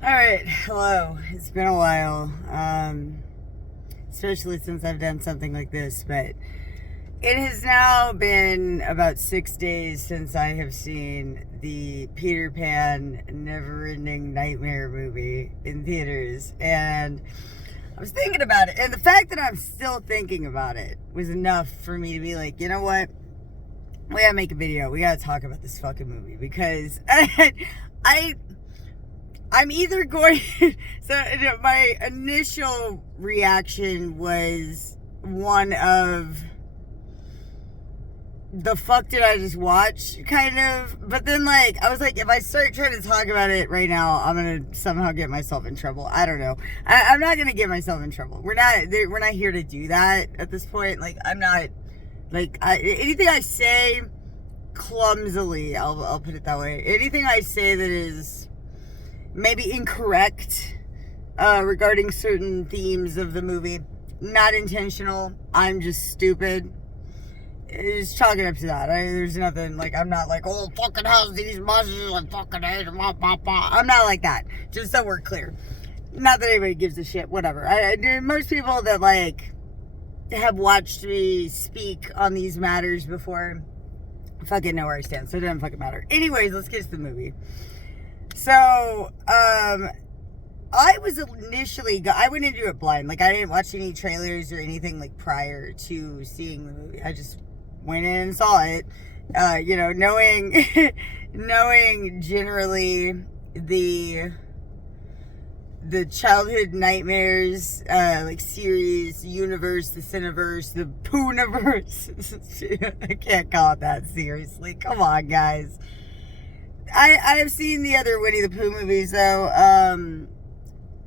Alright, hello. It's been a while, especially since I've done something like this, but it has now been about 6 days since I have seen the Peter Pan Never-Ending Nightmare movie in theaters, and I was thinking about it, and the fact that I'm still thinking about it was enough for me to be like, you know what? We gotta make a video. We gotta talk about this fucking movie, because I'm either going. So my initial reaction was one of the fuck did I just watch, kind of. But then, like, I was like, if I start trying to talk about it right now, I'm gonna somehow get myself in trouble. I don't know. I'm not gonna get myself in trouble. We're not here to do that at this point. Like, I'm not. Like, anything I say clumsily, I'll put it that way. Anything I say that is maybe incorrect regarding certain themes of the movie, not intentional, I'm just stupid, is chalking up to that. There's nothing, like, I'm not like, oh, fucking how's these monsters, I fucking hate them, I'm not like that, just so we're clear. Not that anybody gives a shit, whatever. Most people that, like, have watched me speak on these matters before fucking know where I stand, so it doesn't fucking matter. Anyways, let's get to the movie. So, I was initially, I went into it blind. Like, I didn't watch any trailers or anything, like, prior to seeing the movie. I just went in and saw it, knowing, knowing generally the childhood nightmares, like, series, universe, the Cineverse, the Pooniverse. I can't call it that, seriously. Come on, guys. I've seen the other Winnie the Pooh movies, though,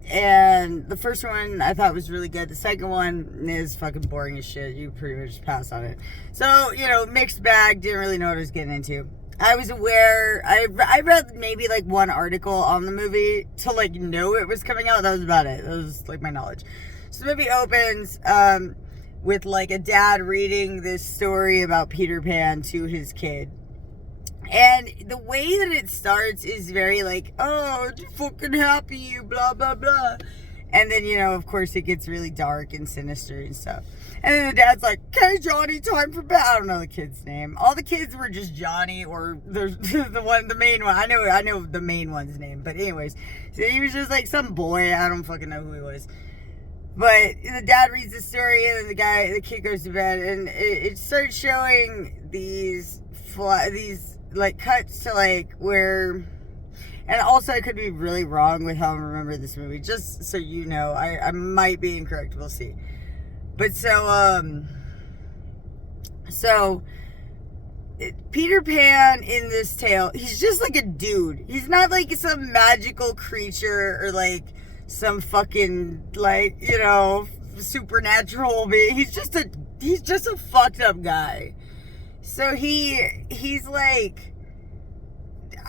and the first one I thought was really good. The second one is fucking boring as shit. You pretty much pass on it. So, mixed bag, didn't really know what I was getting into. I was aware, I read maybe, like, one article on the movie to, like, know it was coming out. That was about it. That was, like, my knowledge. So the movie opens, with, like, a dad reading this story about Peter Pan to his kid. And the way that it starts is very like, oh, fucking happy, you, blah, blah, blah. And then, of course, it gets really dark and sinister and stuff. And then the dad's like, okay, Johnny, time for bed. I don't know the kid's name. All the kids were just Johnny, or the main one. I know the main one's name. But anyways, so he was just like some boy. I don't fucking know who he was. But the dad reads the story, and then the kid goes to bed. And it starts showing these like cuts to like where, and also I could be really wrong with how I remember this movie, just so you know. I might be incorrect, we'll see. But so Peter Pan in this tale, he's just like a dude. He's not like some magical creature or like some fucking, like, supernatural being. He's just a fucked up guy. So he's like,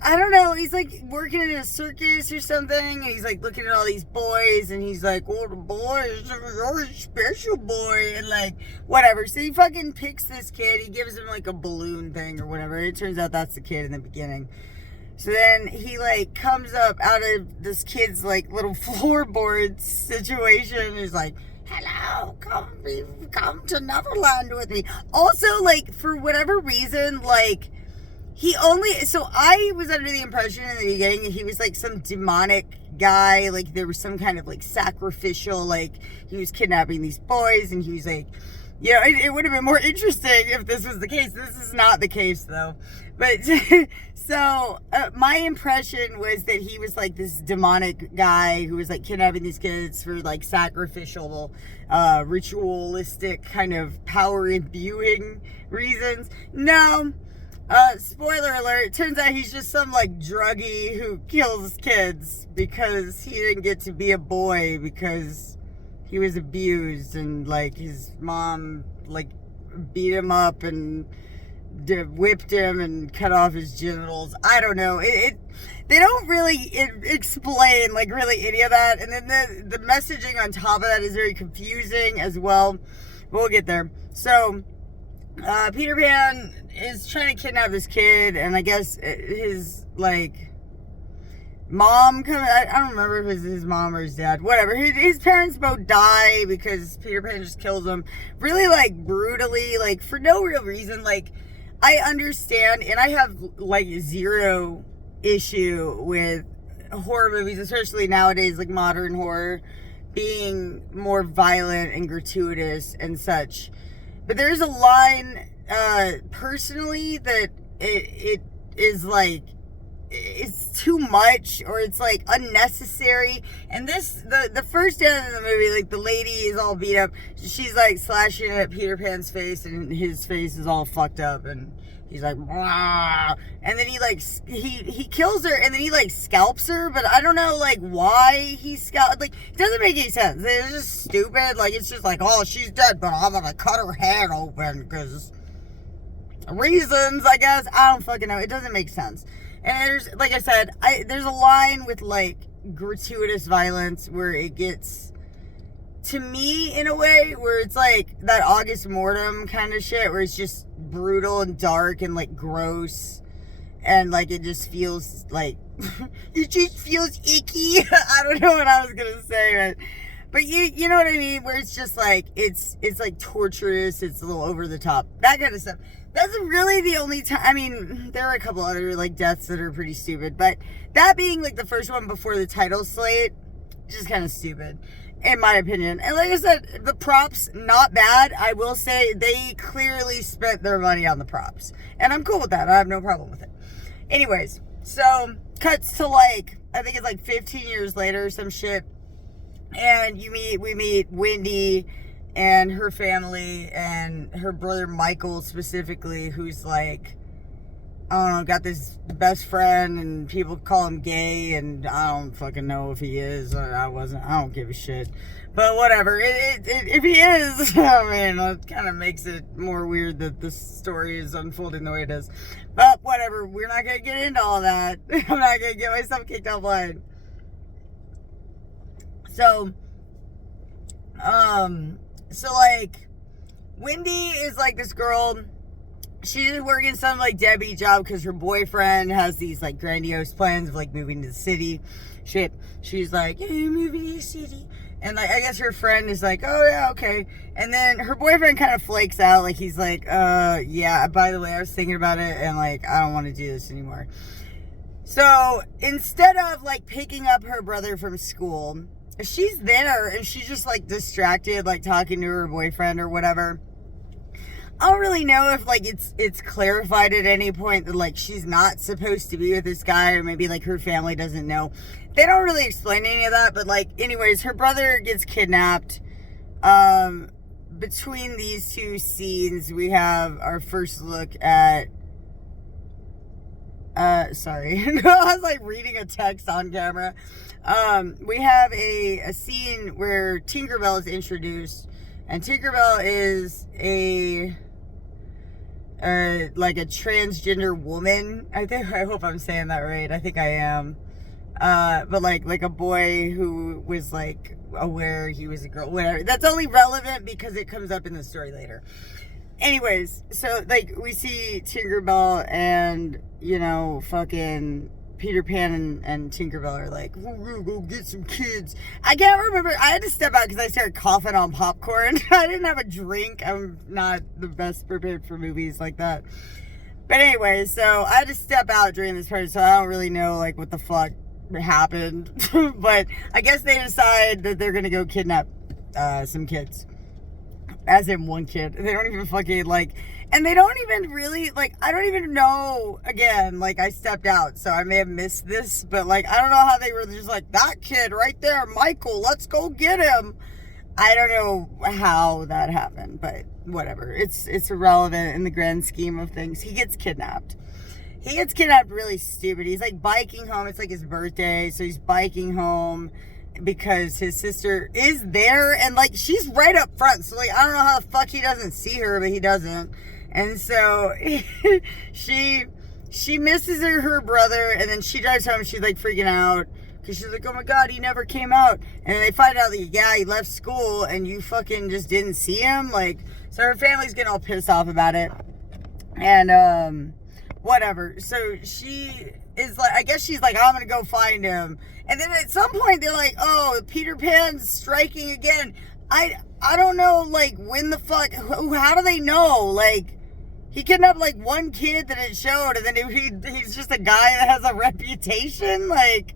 I don't know, he's like working in a circus or something, and he's like looking at all these boys, and he's like, oh, the boys, you're a special boy, and like, whatever. So he fucking picks this kid, he gives him like a balloon thing or whatever. It turns out that's the kid in the beginning. So then he like comes up out of this kid's like little floorboard situation. He's like, hello, come to Neverland with me. Also, like, for whatever reason, like, so I was under the impression in the beginning that he was like some demonic guy, like there was some kind of like sacrificial, like he was kidnapping these boys, and he was like, it would have been more interesting if this was the case. This is not the case, though. But so my impression was that he was like this demonic guy who was like kidnapping these kids for like sacrificial, ritualistic kind of power imbuing reasons. No. Spoiler alert, it turns out he's just some like druggie who kills kids because he didn't get to be a boy because he was abused, and like his mom like beat him up and whipped him and cut off his genitals. I don't know. They don't really explain like really any of that, and then the messaging on top of that is very confusing as well. We'll get there. So Peter Pan is trying to kidnap this kid, and I guess his like mom I don't remember if it was his mom or his dad, whatever. His parents both die because Peter Pan just kills them really, like, brutally, like, for no real reason. Like, I understand, and I have, like, zero issue with horror movies, especially nowadays, like modern horror, being more violent and gratuitous and such. But there's a line, personally, that it is like, it's too much, or it's like unnecessary. And the first end of the movie, like, the lady is all beat up, she's like slashing at Peter Pan's face, and his face is all fucked up, and he's like, "Wah!" And then he like he kills her, and then he like scalps her, but I don't know like why he scalped. Like, it doesn't make any sense. It's just stupid. Like, it's just like, oh, she's dead, but I'm gonna cut her head open because reasons, I guess. I don't fucking know. It doesn't make sense. And there's, like I said, there's a line with, like, gratuitous violence where it gets, to me, in a way, where it's like that August Mortem kind of shit, where it's just brutal and dark and, like, gross, and, like, it just feels like, it just feels icky. I don't know what I was gonna say, but you know what I mean, where it's just like, it's like torturous, it's a little over the top, that kind of stuff. That's really the only time. I mean, there are a couple other, like, deaths that are pretty stupid, but that being, like, the first one before the title slate, just kind of stupid, in my opinion. And like I said, the props, not bad. I will say they clearly spent their money on the props, and I'm cool with that. I have no problem with it. Anyways, so cuts to, like, I think it's like 15 years later or some shit, and we meet Wendy and her family, and her brother Michael specifically, who's like, I don't know, got this best friend, and people call him gay, and I don't fucking know if he is, or I don't give a shit, but whatever, if he is, I mean, it kind of makes it more weird that this story is unfolding the way it is, but whatever, we're not gonna get into all that. I'm not gonna get myself kicked offline. So, like, Wendy is, like, this girl, she's working some, like, Debbie job because her boyfriend has these, like, grandiose plans of, like, moving to the city. Shit. She's like, yeah, moving to the city. And, like, I guess her friend is like, oh, yeah, okay. And then her boyfriend kind of flakes out. Like, he's like, yeah, by the way, I was thinking about it, and, like, I don't want to do this anymore. So, instead of, like, picking up her brother from school, she's there, and she's just, like, distracted, like, talking to her boyfriend or whatever. I don't really know if, like, it's clarified at any point that, like, she's not supposed to be with this guy, or maybe, like, her family doesn't know. They don't really explain any of that, but, like, anyways, her brother gets kidnapped. Between these two scenes, we have our first look at, sorry. I was, like, reading a text on camera. We have a scene where Tinkerbell is introduced, and Tinkerbell is like a transgender woman. I hope I'm saying that right. I think I am. But like a boy who was, like, aware he was a girl, whatever. That's only relevant because it comes up in the story later. Anyways, so, like, we see Tinkerbell and, you know, fucking Peter Pan and Tinkerbell are like, we're gonna go get some kids. I can't remember. I had to step out because I started coughing on popcorn. I didn't have a drink. I'm not the best prepared for movies like that. But anyway, so I had to step out during this part, so I don't really know, like, what the fuck happened. But I guess they decide that they're gonna go kidnap some kids. As in one kid. They don't even fucking, like, and they don't even really, like, I don't even know, again, like, I stepped out, so I may have missed this, but, like, I don't know how they were just like, that kid right there, Michael, let's go get him. I don't know how that happened, but whatever. It's irrelevant in the grand scheme of things. He gets kidnapped. He gets kidnapped really stupid. He's, like, biking home. It's, like, his birthday, so he's biking home because his sister is there, and, like, she's right up front, so, like, I don't know how the fuck he doesn't see her, but he doesn't. And so she misses her brother, and then she drives home. She's, like, freaking out because she's like, oh my god, he never came out. And they find out that, yeah, he left school and you fucking just didn't see him. Like, so her family's getting all pissed off about it. And whatever. So she is like, I guess she's like, I'm gonna go find him. And then at some point they're like, oh, Peter Pan's striking again. I don't know, like, when the fuck, how do they know? Like, he kidnapped like one kid that it showed, and then he's just a guy that has a reputation. Like,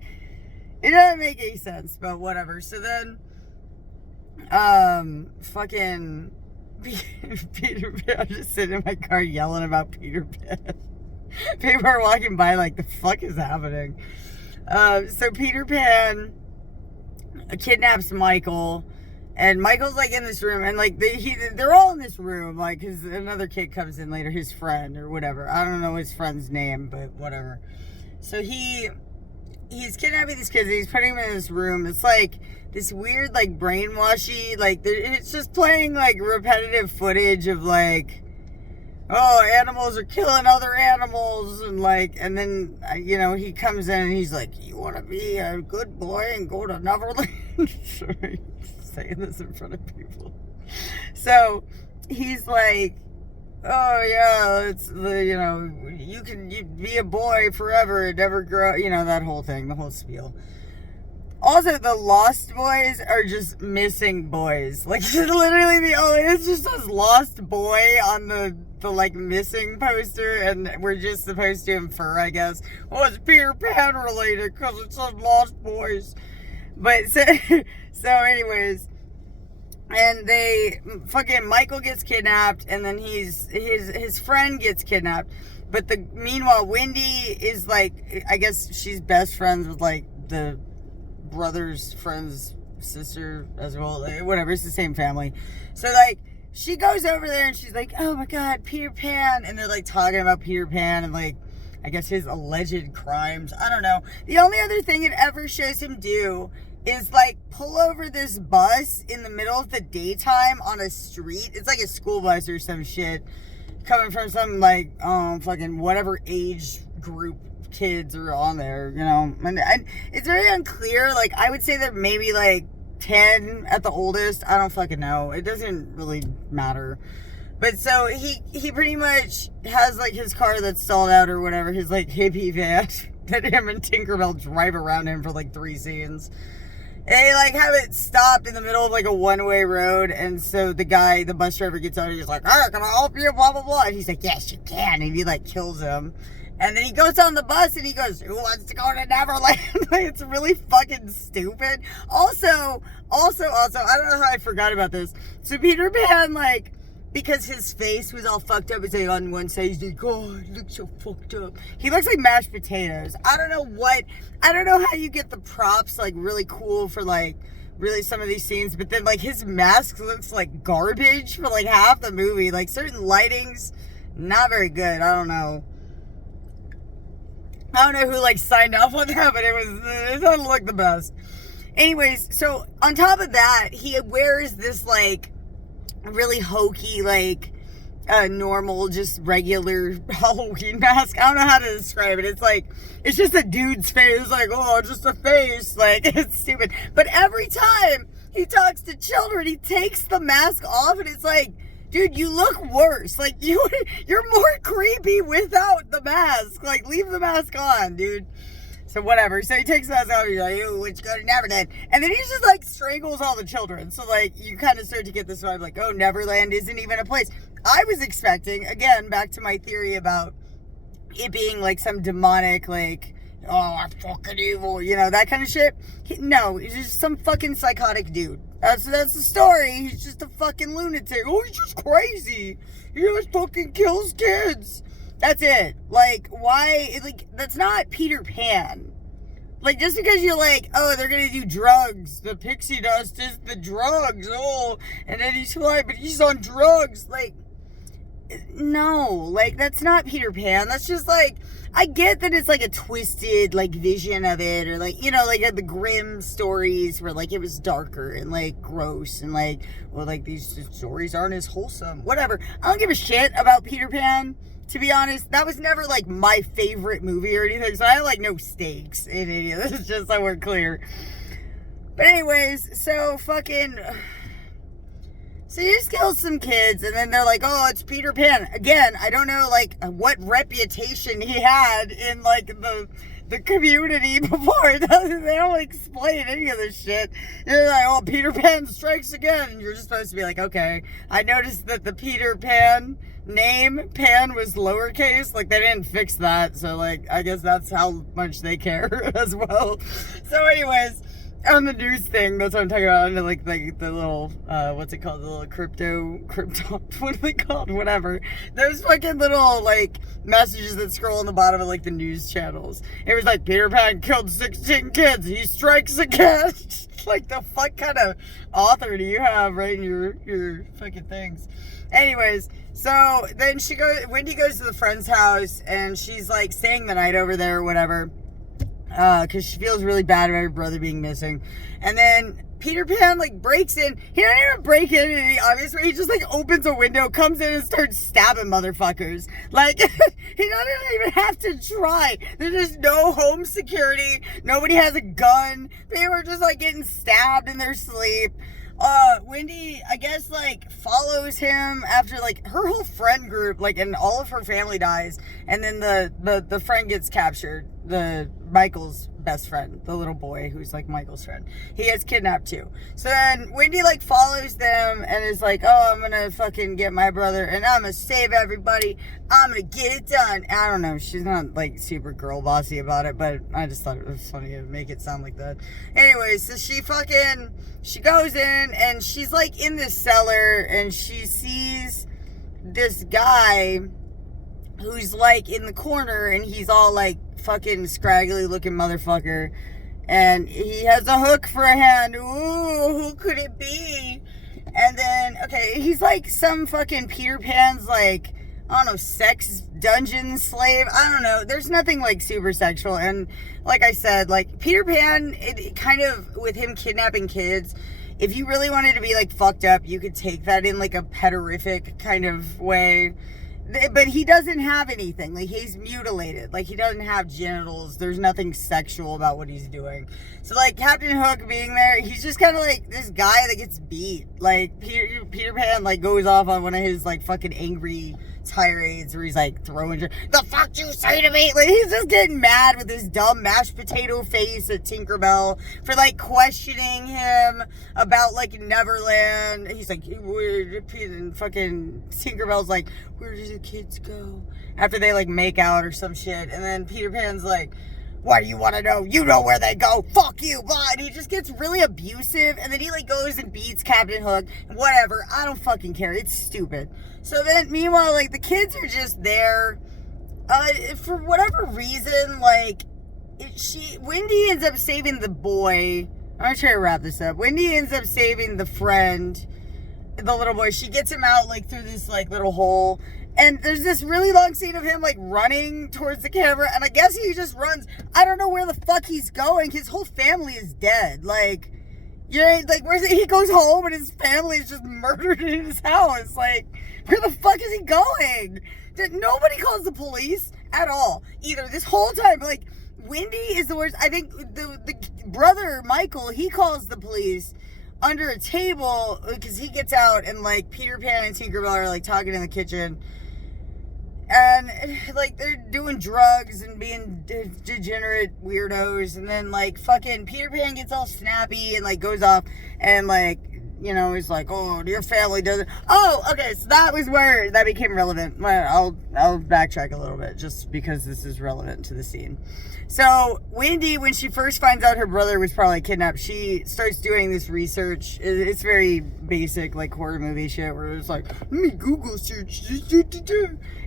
it doesn't make any sense, but whatever. So then, fucking Peter Pan. I'm just sitting in my car yelling about Peter Pan. People are walking by like, the fuck is happening? So Peter Pan kidnaps Michael. And Michael's like in this room, and like they're all in this room, like, cause another kid comes in later, his friend or whatever. I don't know his friend's name, but whatever. So he's kidnapping these kids, and he's putting them in this room. It's like this weird, like, brainwashy, like, it's just playing like repetitive footage of like, oh, animals are killing other animals, and like, and then, you know, he comes in and he's like, you want to be a good boy and go to Neverland? Sorry, saying this in front of people. So he's like, oh yeah, it's the, you know, you be a boy forever and never grow, you know, that whole thing, the whole spiel. Also, the Lost Boys are just missing boys. Like, literally it's just this Lost Boy on the like missing poster, and we're just supposed to infer, I guess, well, it's Peter Pan related because it says Lost Boys. But so anyways, and they fucking Michael gets kidnapped, and then his friend gets kidnapped. But meanwhile, Wendy is like, I guess she's best friends with like the brother's friend's sister as well, whatever, it's the same family. So like, she goes over there and she's like, oh my god, Peter Pan, and they're like talking about Peter Pan and like, I guess his alleged crimes. I don't know. The only other thing it ever shows him do is like pull over this bus in the middle of the daytime on a street. It's like a school bus or some shit coming from some like fucking whatever age group kids are on there, you know. And it's very unclear. Like, I would say that maybe like 10 at the oldest. I don't fucking know. It doesn't really matter. But so he pretty much has like his car that's stalled out or whatever, his like hippie van that him and Tinkerbell drive around in for like 3 scenes. And they like have it stopped in the middle of like a one-way road, and so the bus driver gets out and he's like, "Hey, can I help you?" Blah blah blah. And he's like, "Yes, you can." And he like kills him. And then he goes on the bus and he goes, "Who wants to go to Neverland?" Like, it's really fucking stupid. Also, I don't know how I forgot about this. So Peter Pan, like, because his face was all fucked up, it's like on one side, he's like, oh, he looks so fucked up. He looks like mashed potatoes. I don't know how you get the props, like, really cool for, like, really some of these scenes, but then, like, his mask looks like garbage for, like, half the movie. Like, certain lightings, not very good. I don't know who, like, signed off on that, but it doesn't look the best. Anyways, so on top of that, he wears this, like, really hokey, like, normal, just regular Halloween mask. I don't know how to describe it. It's like, it's just a dude's face. It's like, oh, just a face. Like, it's stupid. But every time he talks to children, he takes the mask off, and it's like, dude, you look worse. Like, you're more creepy without the mask. Like, leave the mask on, dude. So whatever. So he takes the mask off. He's like, "Ooh, let's go to Neverland." And then he just like strangles all the children. So like, you kind of start to get this vibe like, oh, Neverland isn't even a place. I was expecting, again, back to my theory about it being like some demonic, like, oh, I'm fucking evil, you know, that kind of shit. No, he's just some fucking psychotic dude. That's the story. He's just a fucking lunatic. Oh, he's just crazy. He just fucking kills kids. That's it. Like, why? Like, that's not Peter Pan. Like, just because you're like, oh, they're gonna do drugs. The pixie dust is the drugs. Oh, and then he's flying, but he's on drugs. Like, no. Like, that's not Peter Pan. That's just like, I get that it's like a twisted, like, vision of it. Or like, you know, like the Grimm stories where like it was darker and like gross. And like, well, like these stories aren't as wholesome. Whatever. I don't give a shit about Peter Pan. To be honest, that was never, like, my favorite movie or anything, so I had, like, no stakes in any of this, just so we're clear. But anyways, so fucking So he just kills some kids, and then they're like, oh, it's Peter Pan. Again, I don't know, like, what reputation he had in, like, the community before. They don't explain any of this shit. You're like, oh, Peter Pan strikes again. And you're just supposed to be like, okay. I noticed that the Peter Pan name, Pan, was lowercase. Like, they didn't fix that. So, like, I guess that's how much they care as well. So, anyways, on the news thing, that's what I'm talking about. Like the little, what's it called? The little crypto, what are they called? Whatever. Those fucking little, like, messages that scroll on the bottom of, like, the news channels. It was like, Peter Pan killed 16 kids. He strikes again. Like, the fuck kind of author do you have writing your fucking things? Anyways, so then Wendy goes to the friend's house, and she's, like, staying the night over there or whatever. Because she feels really bad about her brother being missing. And then Peter Pan, like, breaks in. He doesn't even break in any obvious way. He just, like, opens a window, comes in, and starts stabbing motherfuckers. Like, he doesn't even have to try. There's just no home security. Nobody has a gun. They were just, like, getting stabbed in their sleep. Wendy, I guess, like, follows him after, like, her whole friend group, like, and all of her family dies, and then the friend gets captured, Michael's best friend, the little boy who's, like, Michael's friend. He gets kidnapped, too. So then Wendy, like, follows them and is like, oh, I'm gonna fucking get my brother, and I'm gonna save everybody. I'm gonna get it done. I don't know. She's not, like, super girl bossy about it, but I just thought it was funny to make it sound like that. Anyway, so she goes in, and she's, like, in this cellar, and she sees this guy who's, like, in the corner, and he's all, like, fucking scraggly looking motherfucker, and he has a hook for a hand. Ooh, who could it be? And then, okay, he's, like, some fucking Peter Pan's, like, I don't know, sex dungeon slave. I don't know. There's nothing, like, super sexual. And like I said, like, Peter Pan, it kind of, with him kidnapping kids, if you really wanted to be, like, fucked up, you could take that in, like, a petorific kind of way. But he doesn't have anything. Like, he's mutilated. Like, he doesn't have genitals. There's nothing sexual about what he's doing. So, like, Captain Hook being there, he's just kind of like this guy that gets beat. Like, Peter Pan, like, goes off on one of his, like, fucking angry tirades where he's, like, throwing, the fuck you say to me? Like, he's just getting mad with his dumb mashed potato face at Tinkerbell for, like, questioning him about, like, Neverland. He's like, and fucking Tinkerbell's like, where do the kids go? After they, like, make out or some shit. And then Peter Pan's like, why do you want to know? You know where they go. Fuck you. And he just gets really abusive. And then he, like, goes and beats Captain Hook. Whatever. I don't fucking care. It's stupid. So then, meanwhile, like, the kids are just there. For whatever reason, like, Wendy ends up saving the boy. I'm going to try to wrap this up. Wendy ends up saving the friend, the little boy. She gets him out, like, through this, like, little hole. And there's this really long scene of him, like, running towards the camera. And I guess he just runs. I don't know where the fuck he's going. His whole family is dead. Like, like, he goes home and his family is just murdered in his house. Like, where the fuck is he going? Nobody calls the police at all. Either this whole time. Like, Wendy is the worst. I think the brother, Michael, he calls the police under a table because he gets out and, like, Peter Pan and Tinkerbell are, like, talking in the kitchen. And, like, they're doing drugs and being degenerate weirdos. And then, like, fucking Peter Pan gets all snappy and, like, goes off and, like, you know, he's like, oh, your family doesn't. Oh, okay, so that was where that became relevant. Well, I'll backtrack a little bit just because this is relevant to the scene. So Wendy, when she first finds out her brother was probably kidnapped, she starts doing this research. It's very basic, like, horror movie shit where it's like, let me Google search.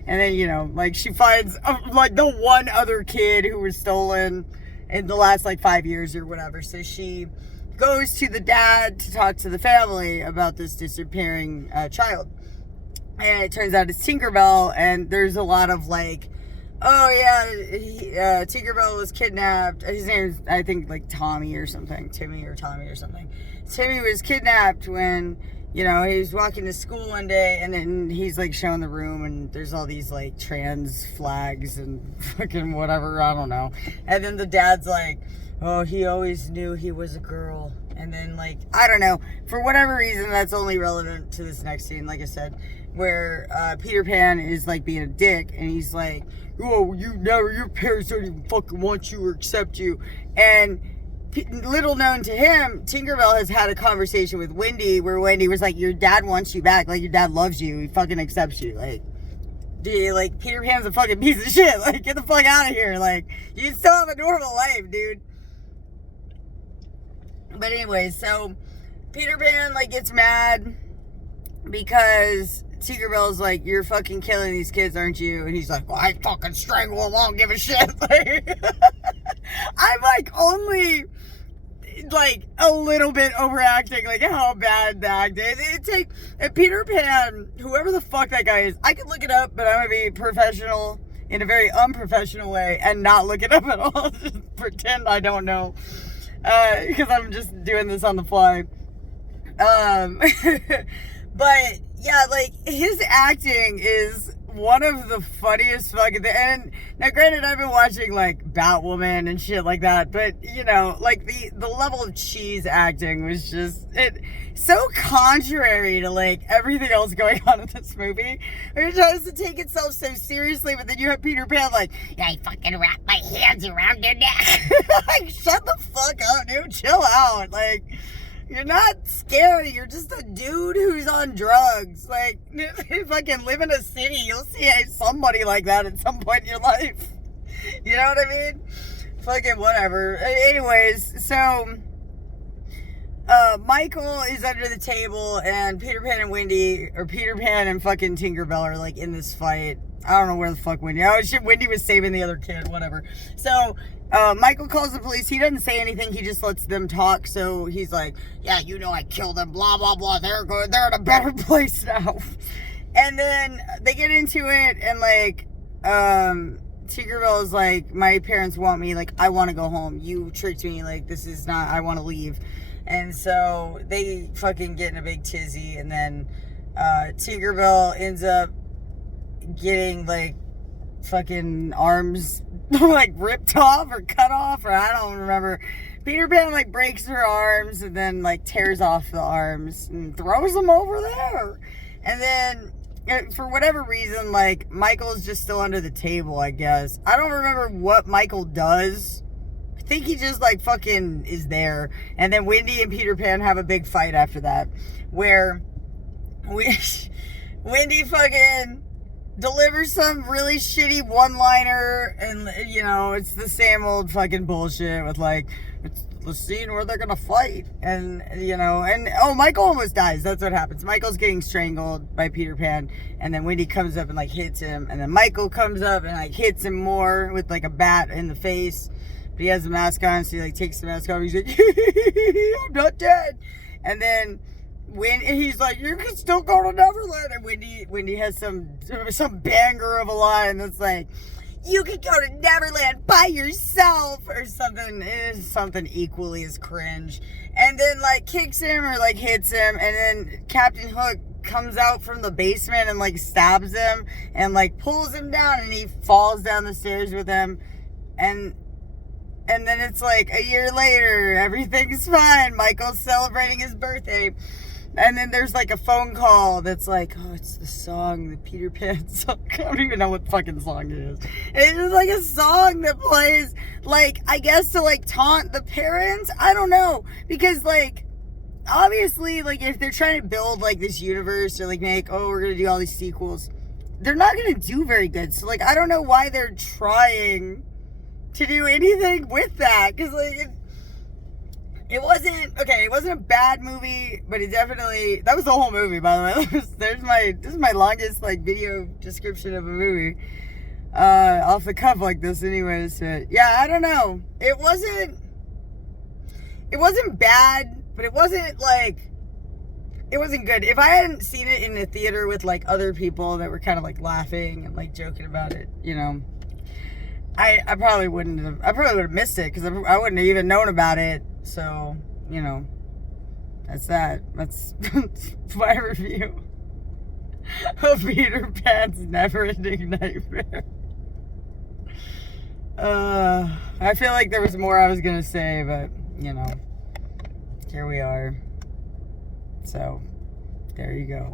And then, you know, like, she finds, like, the one other kid who was stolen in the last, like, 5 years or whatever. So she goes to the dad to talk to the family about this disappearing child. And it turns out it's Tinkerbell, and there's a lot of, like, oh yeah, Tinkerbell was kidnapped. His name is, I think, like, Tommy or something. Timmy or Tommy or something. Timmy was kidnapped when, you know, he was walking to school one day, and then he's, like, showing the room, and there's all these, like, trans flags and fucking whatever, I don't know. And then the dad's like, oh, he always knew he was a girl. And then, like, I don't know. For whatever reason, that's only relevant to this next scene, like I said, where Peter Pan is, like, being a dick. And he's like, oh, your parents don't even fucking want you or accept you. And little known to him, Tinkerbell has had a conversation with Wendy where Wendy was like, your dad wants you back. Like, your dad loves you. He fucking accepts you. Like, dude, like, Peter Pan's a fucking piece of shit. Like, get the fuck out of here. Like, you still have a normal life, dude. But anyway, so Peter Pan, like, gets mad because Tinkerbell's like, you're fucking killing these kids, aren't you? And he's like, well, I fucking strangle them. I don't give a shit. Like, I'm, like, only, like, a little bit overacting, like, how bad the act is. It's like, Peter Pan, whoever the fuck that guy is, I could look it up, but I'm going to be professional in a very unprofessional way and not look it up at all. Just pretend I don't know. Because I'm just doing this on the fly. But yeah, like, his acting is one of the funniest fucking things. And now, granted, I've been watching, like, Batwoman and shit like that, but, you know, like, the level of cheese acting was just so contrary to, like, everything else going on in this movie. It tries to take itself so seriously, but then you have Peter Pan like, yeah, I fucking wrap my hands around your neck. Like, shut the fuck up, dude. Chill out. Like, you're not scary. You're just a dude who's on drugs. Like, if I can live in a city, you'll see somebody like that at some point in your life. You know what I mean? Fucking whatever. Anyways, so Michael is under the table, and Peter Pan and Wendy, or Peter Pan and fucking Tinkerbell are, like, in this fight. I don't know where the fuck Wendy. Oh shit, Wendy was saving the other kid. Whatever. So Michael calls the police. He doesn't say anything. He just lets them talk. So he's like, yeah, you know, I killed them, blah, blah, blah. They're in a better place now. And then they get into it, and, like, Tinkerbell is like, my parents want me. Like, I want to go home. You tricked me. Like, this is not, I want to leave. And so they fucking get in a big tizzy. And then Tinkerbell ends up getting, like, fucking arms like ripped off or cut off, or I don't remember. Peter Pan, like, breaks her arms and then, like, tears off the arms and throws them over there. And then for whatever reason, like, Michael's just still under the table, I guess. I don't remember what Michael does. I think he just, like, fucking is there. And then Wendy and Peter Pan have a big fight after that, where Wendy fucking delivers some really shitty one-liner, and, you know, it's the same old fucking bullshit with, like, it's the scene where they're gonna fight, and, you know, and, oh, Michael almost dies. That's what happens. Michael's getting strangled by Peter Pan, and then Wendy comes up and, like, hits him, and then Michael comes up and, like, hits him more with, like, a bat in the face, but he has the mask on, so he, like, takes the mask off, he's like, I'm not dead, and then when he's like, you can still go to Neverland, and Wendy has some banger of a line that's like, you can go to Neverland by yourself, or something. It is something equally as cringe. And then, like, kicks him or, like, hits him, and then Captain Hook comes out from the basement and, like, stabs him and, like, pulls him down, and he falls down the stairs with him, and then it's like a year later, everything's fine. Michael's celebrating his birthday. And then there's, like, a phone call that's like, oh, it's the song, the Peter Pan song. I don't even know what fucking song it is. It's just, like, a song that plays, like, I guess to, like, taunt the parents. I don't know. Because, like, obviously, like, if they're trying to build, like, this universe or, like, make, oh, we're going to do all these sequels, they're not going to do very good. So, like, I don't know why they're trying to do anything with that. Because, like, it wasn't a bad movie, but it definitely, that was the whole movie, by the way. This is my longest, like, video description of a movie, off the cuff like this anyways. Yeah, I don't know. It wasn't bad, but it wasn't, like, it wasn't good. If I hadn't seen it in the theater with, like, other people that were kind of, like, laughing and, like, joking about it, you know, I probably would have missed it, because I wouldn't have even known about it. So, you know, that's that. That's my review of Peter Pan's Never-Ending Nightmare. I feel like there was more I was gonna say, but you know, here we are. So, there you go.